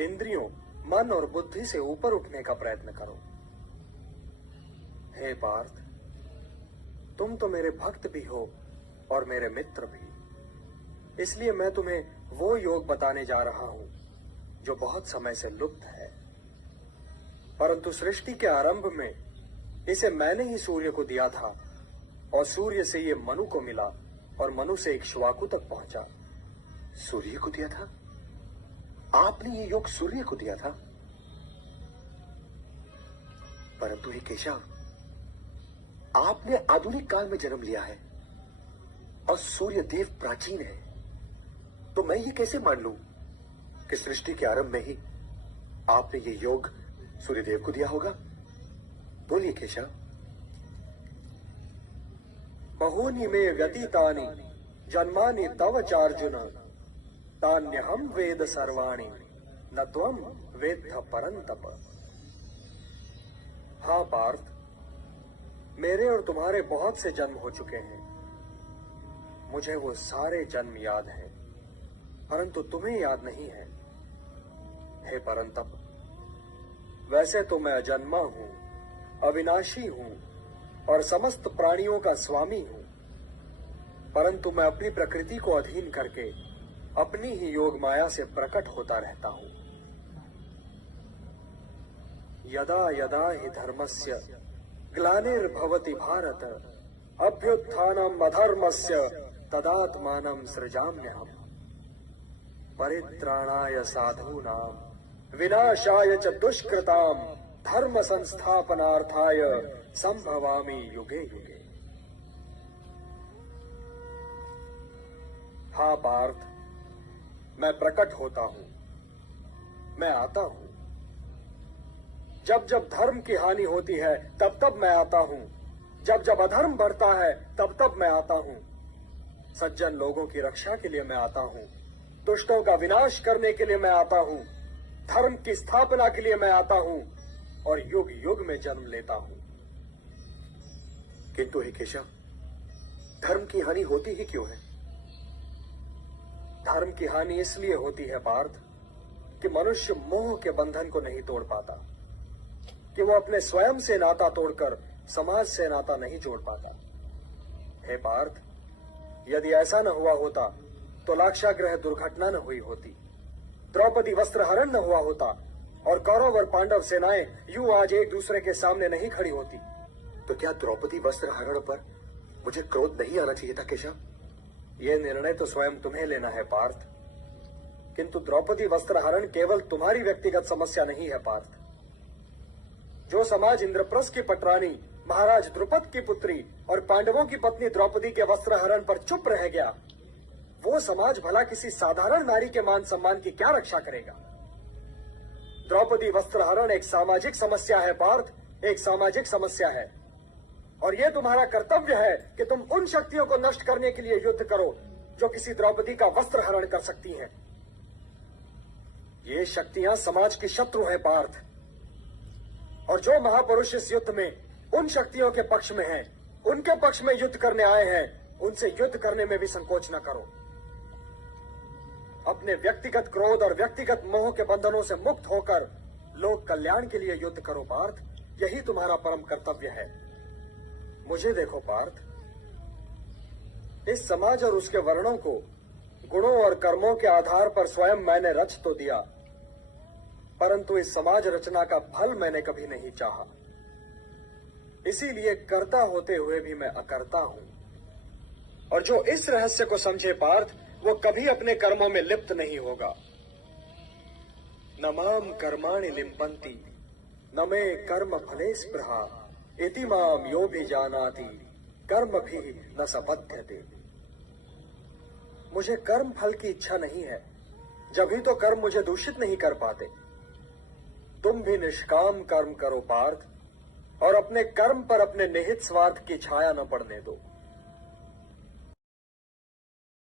इंद्रियों, मन और बुद्धि से ऊपर उठने का प्रयत्न करो। हे पार्थ, तुम तो मेरे भक्त भी हो और मेरे मित्र भी। इसलिए मैं तुम्हें वो योग बताने जा रहा हूं जो बहुत समय से लुप्त है, परंतु सृष्टि के आरंभ में इसे मैंने ही सूर्य को दिया था और सूर्य से ये मनु को मिला और मनु से इक्ष्वाकु तक पहुंचा। सूर्य को दिया था? आपने ये योग सूर्य को दिया था? परंतु हे केशव, आपने आधुनिक काल में जन्म लिया है और सूर्य देव प्राचीन है, तो मैं ये कैसे मान लूं कि सृष्टि के आरंभ में ही आपने ये योग सूर्यदेव को दिया होगा? बोलिए केशव। बहूनि मे व्यतीतानि जन्मानि तव चार्जुन, तान्यहं वेद सर्वाणि न त्वं वेत्थ परन्तप। हाँ पार्थ, मेरे और तुम्हारे बहुत से जन्म हो चुके हैं। मुझे वो सारे जन्म याद हैं, परंतु तुम्हें याद नहीं है। हे परंतप, वैसे तो मैं अजन्मा हूं, अविनाशी हूं और समस्त प्राणियों का स्वामी हूं, परंतु मैं अपनी प्रकृति को अधीन करके अपनी ही योग माया से प्रकट होता रहता हूं। यदा यदा हि धर्मस्य ग्लानिर्भवति भारत, अभ्युत्थानम् अधर्मस्य तदात्मानं सृजाम्यहम्। परित्राणाय साधूनां विनाशाय च दुष्कृतां धर्म संस्थापनार्थाय संभवामि युगे युगे। हाँ पार्थ, मैं प्रकट होता हूं, मैं आता हूं। जब जब धर्म की हानि होती है तब तब मैं आता हूं, जब जब अधर्म बढ़ता है तब तब मैं आता हूं। सज्जन लोगों की रक्षा के लिए मैं आता हूं, दुष्टों का विनाश करने के लिए मैं आता हूं, धर्म की स्थापना के लिए मैं आता हूं और युग युग में जन्म लेता हूं। किंतु हे केशव, धर्म की हानि होती ही क्यों है? धर्म की हानि इसलिए होती है पार्थ कि मनुष्य मोह के बंधन को नहीं तोड़ पाता, कि वो अपने स्वयं से नाता तोड़कर समाज से नाता नहीं जोड़ पाता। हे पार्थ, यदि ऐसा न हुआ होता तो लाक्षागृह दुर्घटना न हुई होती, द्रौपदी वस्त्र हरण न हुआ होता और कौरव और पांडव सेनाएं यूं आज एक दूसरे के सामने नहीं खड़ी होती। तो क्या द्रौपदी वस्त्र हरण पर मुझे क्रोध नहीं आना चाहिए था केशव? यह निर्णय तो स्वयं तुम्हें लेना है पार्थ, किंतु द्रौपदी वस्त्र हरण केवल तुम्हारी व्यक्तिगत समस्या नहीं है पार्थ। जो समाज इंद्रप्रस्थ की पटरानी महाराज द्रुपद की पुत्री और पांडवों की पत्नी द्रौपदी के वस्त्र हरण पर चुप रह गया, वो समाज भला किसी साधारण नारी के मान सम्मान की क्या रक्षा करेगा? द्रौपदी वस्त्र हरण एक सामाजिक समस्या है पार्थ, एक सामाजिक समस्या है, और यह तुम्हारा कर्तव्य है कि तुम उन शक्तियों को नष्ट करने के लिए युद्ध करो जो किसी द्रौपदी का वस्त्र हरण कर सकती हैं। ये शक्तियां समाज की शत्रु हैं पार्थ, और जो महापुरुष इस युद्ध में उन शक्तियों के पक्ष में हैं, उनके पक्ष में युद्ध करने आए हैं, उनसे युद्ध करने में भी संकोच न करो। अपने व्यक्तिगत क्रोध और व्यक्तिगत मोह के बंधनों से मुक्त होकर लोक कल्याण के लिए युद्ध करो पार्थ, यही तुम्हारा परम कर्तव्य है। मुझे देखो पार्थ, इस समाज और उसके वर्णों को गुणों और कर्मों के आधार पर स्वयं मैंने रच तो दिया, परंतु इस समाज रचना का फल मैंने कभी नहीं चाहा। इसीलिए कर्ता होते हुए भी मैं अकर्ता हूं, और जो इस रहस्य को समझे पार्थ, वो कभी अपने कर्मों में लिप्त नहीं होगा। न माम कर्माणि लिम्पन्ति न मे कर्म फले स्पृहा, इति माम यो भी जानाति कर्म भी न सपद्यते। मुझे कर्म फल की इच्छा नहीं है, जब ही तो कर्म मुझे दूषित नहीं कर पाते। तुम भी निष्काम कर्म करो पार्थ, और अपने कर्म पर अपने निहित स्वार्थ की छाया न पड़ने दो।